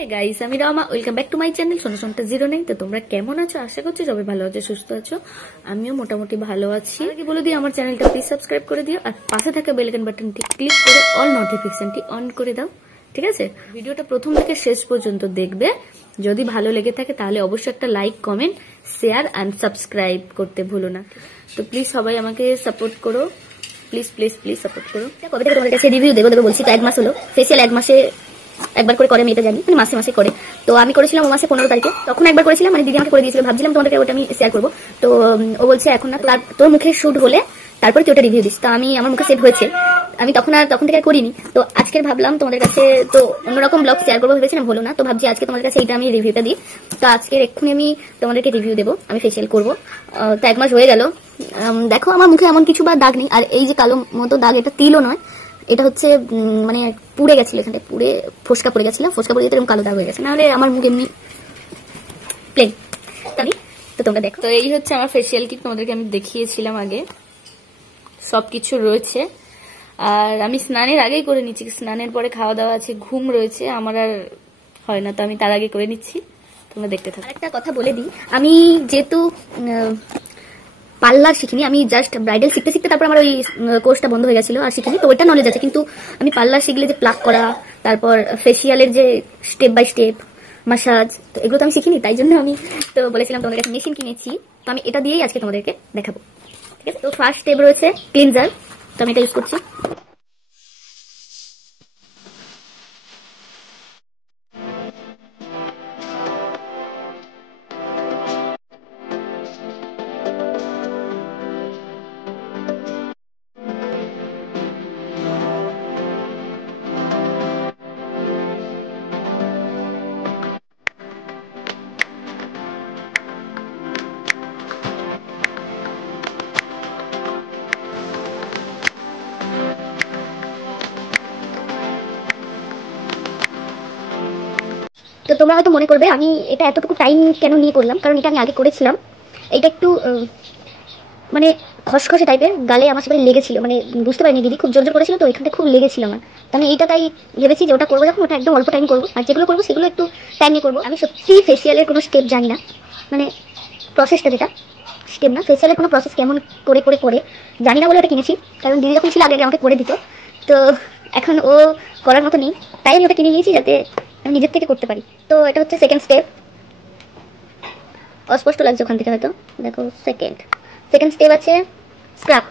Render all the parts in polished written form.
Hi guys, আমি Rama. Welcome back to my channel সোনা সোনাটা 09। তো তোমরা কেমন আছো? আশা করছি সবাই ভালো আছো, সুস্থ আছো। আমিও মোটামুটি ভালো আছি। আগে বলে দিই, আমার চ্যানেলটা প্লিজ সাবস্ক্রাইব করে দিও আর পাশে থাকা বেল আইকন বাটনটি ক্লিক করে অল নোটিফিকেশনটি অন করে দাও, ঠিক আছে? ভিডিওটা প্রথম থেকে শেষ পর্যন্ত দেখবে। যদি ভালো লেগে থাকে তাহলে অবশ্যই একটা like, comment, share and subscribe করতে ভুলো না। তো প্লিজ সবাই আমাকে সাপোর্ট করো, প্লিজ প্লিজ প্লিজ সাপোর্ট করো। কবে থেকে তোমাদের কাছে রিভিউ দেবো বলছি, তো 1 মাস হলো। ফেসিয়াল 1 মাসে একবার করে আমি এটা জানি, মানে মাসে মাসে করে। তো আমি করেছিলাম ও মাসে 15 তারিখে, তখন একবার করেছিলাম, মানে দিদি আমাকে করে দিয়েছিল। ভাবছিলাম তোমাদেরকে ওটা আমি শেয়ার করবো, তো ও বলছে এখন না, তোর মুখে শুট হলে তারপর তুই ওটা রিভিউ দিস। তো আমি আমার মুখে সেট হয়েছে, আমি তখন থেকে আর করিনি। তো আজকে ভাবলাম তোমাদের কাছে তো অন্যরকম ব্লগ শেয়ার করবো ভেবেছিলাম, হলো না। তো ভাবছি আজকে তোমাদের কাছে এইটা আমি রিভিউটা দিই। তো আজকে এক্ষুনি আমি তোমাদেরকে রিভিউ দেবো, আমি ফেসিয়াল করবো। তো 1 মাস হয়ে গেল। দেখো আমার মুখে এমন কিছু বা দাগ নেই। আর এই যে কালো মতো দাগ, এটা তিলও নয়, এটা হচ্ছে মানে পুড়ে গেছিল, এখানটা পুড়ে ফোসকা পড়ে গেছিল। ফোসকা পড়ে যেতে এরকম কালো দাগ হয়ে গেছে, নাহলে আমার মুখ এমনি প্লেন। তো তোমরা দেখো। তো এই হচ্ছে আমার ফেসিয়াল কিট, তোমাদেরকে আমি দেখিয়েছিলাম আগে, সবকিছু রয়েছে। আর আমি স্নানের আগেই করে নিচ্ছি, স্নানের পরে খাওয়া দাওয়া আছে, ঘুম রয়েছে, আমার আর হয় না, তো আমি তার আগে করে নিচ্ছি। তোমরা দেখতে থাকো। আরেকটা কথা বলে দিই, আমি যেহেতু পার্লার শিখিনি, আমি জাস্ট ব্রাইডাল শিখতে শিখতে তারপর আমার ওই কোর্সটা বন্ধ হয়ে গেছিল, আর শিখিনি। তো ওইটা নলেজ আছে, কিন্তু আমি পার্লার শিখলে যে প্লাক করা, তারপর ফেসিয়ালের যে স্টেপ বাই স্টেপ মাসাজ, তো এগুলো তো আমি শিখিনি। তাই জন্য আমি তো বলেছিলাম তোমাদের কাছে মেশিন কিনেছি, তো আমি এটা দিয়েই আজকে তোমাদেরকে দেখাবো, ঠিক আছে? তো ফার্স্ট স্টেপ রয়েছে ক্লিনজার, তো আমি এটা ইউজ করছি। তো তোমরা হয়তো মনে করবে আমি এটা এতটুকু টাইম কেন নিয়ে করলাম, কারণ এটা আমি আগে করেছিলাম। এটা একটু মানে খসখসে টাইপের, গালে আমার সেখানে লেগেছিল, মানে বুঝতে পারিনি, দিদি খুব জোর জোর করেছিল, তো ওইখানটা খুব লেগেছিল আমার। তো আমি এইটা তাই ভেবেছি যে ওটা করবো যখন, ওটা একদম অল্প টাইম করবো, আর যেগুলো করবো সেগুলো একটু টাইম নিয়ে করবো। আমি সত্যি ফেসিয়ালের কোনো স্টেপ জানি না, মানে প্রসেসটা যেটা, স্টেপ না, ফেসিয়ালের কোনো প্রসেস কেমন করে করে করে জানি না বলে ওটা কিনেছি। কারণ দিদি যখন ছিল আগে আমাকে করে দিত, তো এখন ও করার মতো নেই, তাই আমি ওটা কিনে নিয়েছি যাতে আমি নিজের থেকে করতে পারি। তো এটা হচ্ছে সেকেন্ড স্টেপ। অস্পষ্ট লাগছে ওখান থেকে হয়তো, দেখো। সেকেন্ড স্টেপ আছে স্ক্রাব।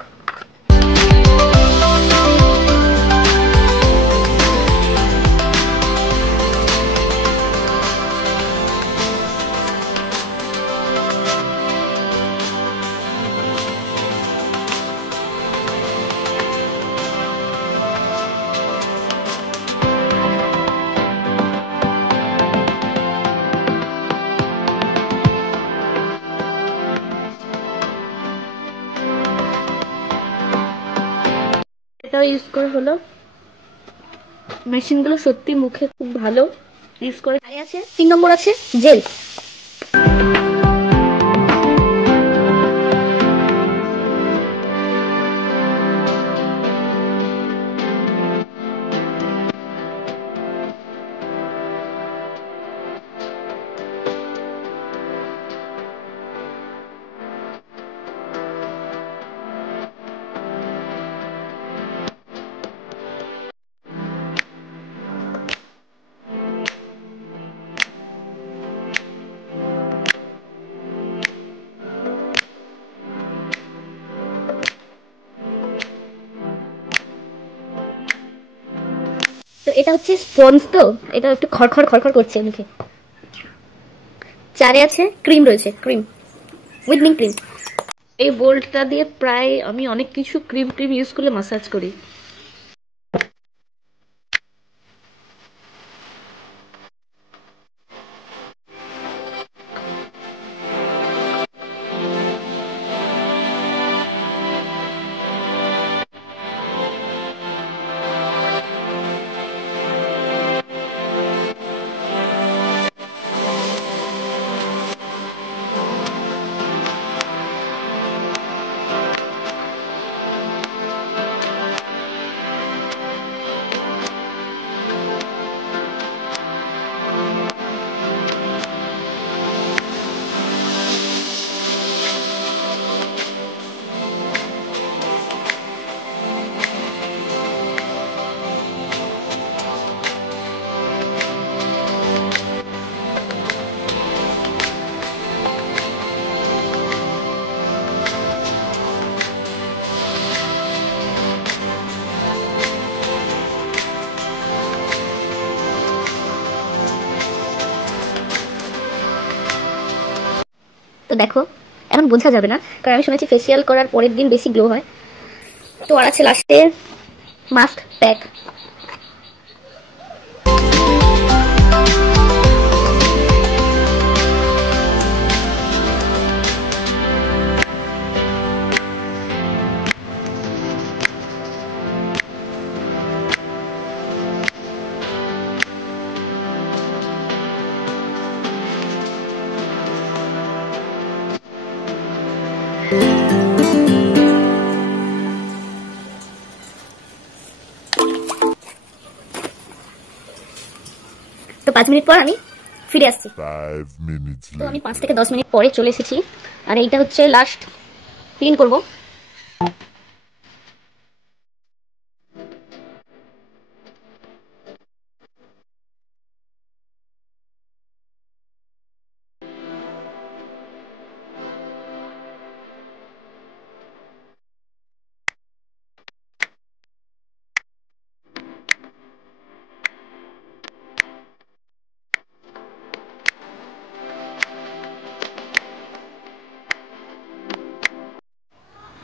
এটা ইউজ করে হলো, মেশিনগুলো সত্যি মুখে খুব ভালো ইউজ করে। আছে 3 নম্বর আছে জেল। তো এটা হচ্ছে স্পঞ্জ, তো এটা একটু খড়খড় খড়খড় করছে মুখে। 4 আছে ক্রিম রয়েছে, ক্রিম উইথনিং ক্রিম। এই বোল্টটা দিয়ে প্রায় আমি অনেক কিছু ক্রিম ইউজ করলে মাসাজ করি। তো দেখো এখন বোঝা যাবে না, কারণ আমি শুনেছি ফেসিয়াল করার পরের দিন বেশি গ্লো হয়। তো আর আছে লাস্টে মাস্ক প্যাক। তো 5 মিনিট পর আমি ফিরে আসছি। তো আমি 5 থেকে 10 মিনিট পরে চলে এসেছি, আর এইটা হচ্ছে লাস্ট ক্লিন করব।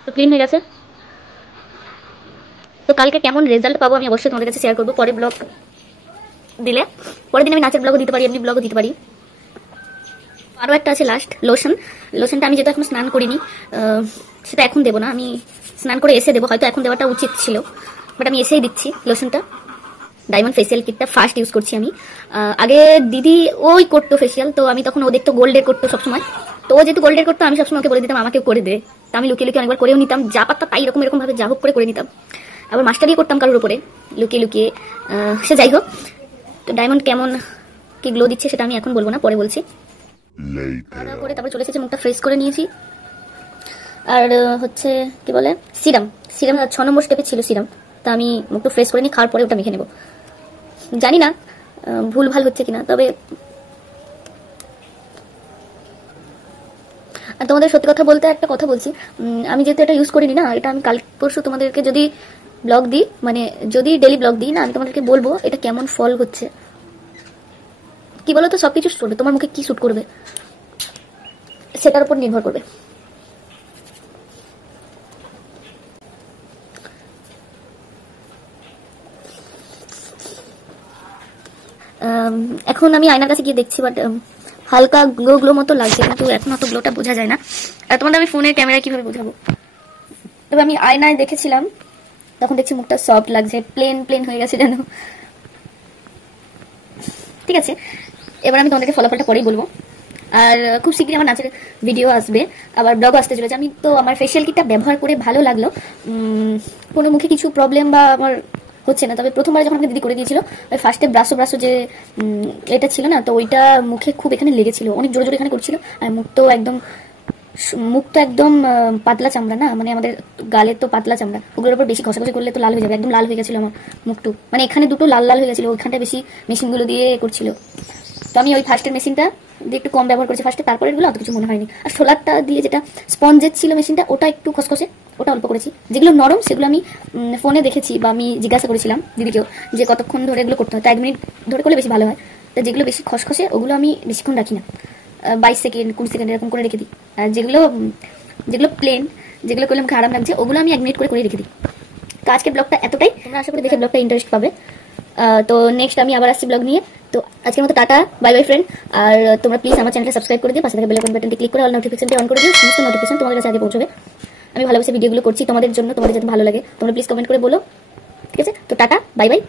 তো ক্লিন হয়ে গেছে। তো কালকে কেমন রেজাল্ট পাবো আমি অবশ্যই তোমাদের কাছে শেয়ার করবো পরে ব্লগ দিলে। পরের দিন আমি নাচের ব্লগও দিতে পারি, এমনি ব্লগও দিতে পারি। আরও একটা আছে লাস্ট লোশন। লোশনটা আমি যেটা এখন স্নান করিনি, সেটা এখন দেবো না, আমি স্নান করে এসে দেবো। হয়তো এখন দেওয়াটা উচিত ছিল, বাট আমি এসেই দিচ্ছি লোশনটা। ডায়মন্ড ফেসিয়াল কিটটা ফার্স্ট ইউজ করছি আমি। আগে দিদি ওই করতো ফেসিয়াল, তো আমি তখন ও দেখতো গোল্ডের করতো সবসময়। তো ও যেহেতু গোল্ডের করতো, আমি সবসময় ওকে বলে দিতাম আমাকেও করে দে। তো আমি লুকিয়ে লুকিয়ে অনেকবার করেও নিতাম, যা পারতাম তাই এরকম ভাবে যা হোক করে নিতাম। আবার মাস্টার দিয়ে করতাম কারোর উপরে লুকিয়ে লুকিয়ে। সে যাই হোক, তো ডায়মন্ড কেমন কি গ্লো দিচ্ছে সেটা আমি এখন বলবো না, পরে বলছি। করে তারপর চলে এসেছি, মুখটা ফ্রেশ করে নিয়েছি। আর হচ্ছে কি বলে সিরাম 6 নম্বর স্টেপে ছিল সিরাম। তা আমি মুখটা ফ্রেশ করে নিয়ে খাওয়ার পরে ওটা মেখে নেবো। জানি না ভুল ভাল হচ্ছে কিনা, তবে আর তোমাদের সত্যি কথা বলতে একটা কথা বলছি, আমি যেহেতু এটা ইউজ করিনি না, এটা আমি কাল পরশু তোমাদেরকে যদি ব্লগ দিই, মানে যদি ডেলি ব্লগ দিই না, আমি তোমাদেরকে বলবো এটা কেমন ফল হচ্ছে। কি বলো তো, সবকিছু শুট করবে, তোমার মুখে কি শুট করবে সেটার উপর নির্ভর করবে। এখন আমি আয়নার কাছে গিয়ে দেখছি, বাট হালকা গ্লো গ্লো মতো লাগছে, কিন্তু এখন অত গ্লোটা বোঝা যায় না। আর তোমাদের আমি ফোনের ক্যামেরায় কিভাবে বোঝাবো। তবে আমি আয়নায় দেখেছিলাম, তখন দেখছি মুখটা সফট লাগছে, প্লেন প্লেন হয়ে গেছে যেন। ঠিক আছে, এবার আমি তোমাদেরকে ফলাফলটা পরেই বলবো। আর খুব শীঘ্রই আমার নাচের ভিডিও আসবে, আবার ব্লগ আসতে চলেছে। আমি তো আমার ফেশিয়াল কিটটা ব্যবহার করে ভালো লাগলো, কোনো মুখে কিছু প্রবলেম বা আমার হচ্ছে না। তবে প্রথমবার যখন আমাকে দিদি করে দিয়েছিল, ওই ফার্স্টে ব্রাশো যে এটা ছিল না, তো ওইটা মুখে খুব এখানে লেগেছিল, অনেক জোরে জোরে এখানে করছিল। আর মুখ তো একদম পাতলা চামড়া না, মানে আমাদের গালের তো পাতলা চামড়া, ওগুলোর উপর বেশি ঘষাঘষি করলে তো লাল হয়ে যাবে। একদম লাল হয়ে গেছিল আমার মুখটু, মানে এখানে দুটো লাল লাল হয়ে গেছিল, ওইখানটা বেশি মেশিনগুলো দিয়ে করছিল। তো আমি ওই ফার্স্টের মেশিনটা দিয়ে একটু কম ব্যবহার করেছি ফার্স্টে, তারপরে এগুলো অত কিছু মনে হয়নি। আর সোলারটা দিয়ে যেটা স্পঞ্জের ছিল মেশিনটা, ওটা একটু খসখসে, ওটা অল্প করেছি। যেগুলো নরম সেগুলো আমি ফোনে দেখেছি, বা আমি জিজ্ঞাসা করেছিলাম দিদিকেও যে কতক্ষণ ধরে এগুলো করতে হয়, তো 1 মিনিট ধরে করলে বেশি ভালো হয়। তো যেগুলো বেশি খসখসে ওগুলো আমি বেশিক্ষণ রাখি না, 22 সেকেন্ড 20 সেকেন্ড এরকম করে রেখে দিই। আর যেগুলো প্লেন, যেগুলো করলে আমাকে আরাম লাগছে, ওগুলো আমি 1 মিনিট করে রেখে দিই। তো আজকের ব্লগটা এতটাই, তোমরা আশা করি দেখে ব্লগটা ইন্টারেস্ট পাবে। তো নেক্সট আমি আবার আসছি ব্লগ নিয়ে। তো আজকের মতো টাটা, বাই বাই ফ্রেন্ড। আর তোমরা প্লিজ আমার চ্যানেলটা সাবস্ক্রাইব করে দিও, পাশে থাকা বেল আইকন বাটনটি ক্লিক করে অল নোটিফিকেশনটি অন করে দিও, সমস্ত নোটিফিকেশন তোমাদের কাছে আগে পৌঁছবে। আমি ভালোবেসে ভিডিওগুলো করছি তোমাদের জন্য, তোমাদের যাতে ভালো লাগে। তোমরা প্লিজ কমেন্ট করে বলো, ঠিক আছে? তো টাটা, বাই বাই।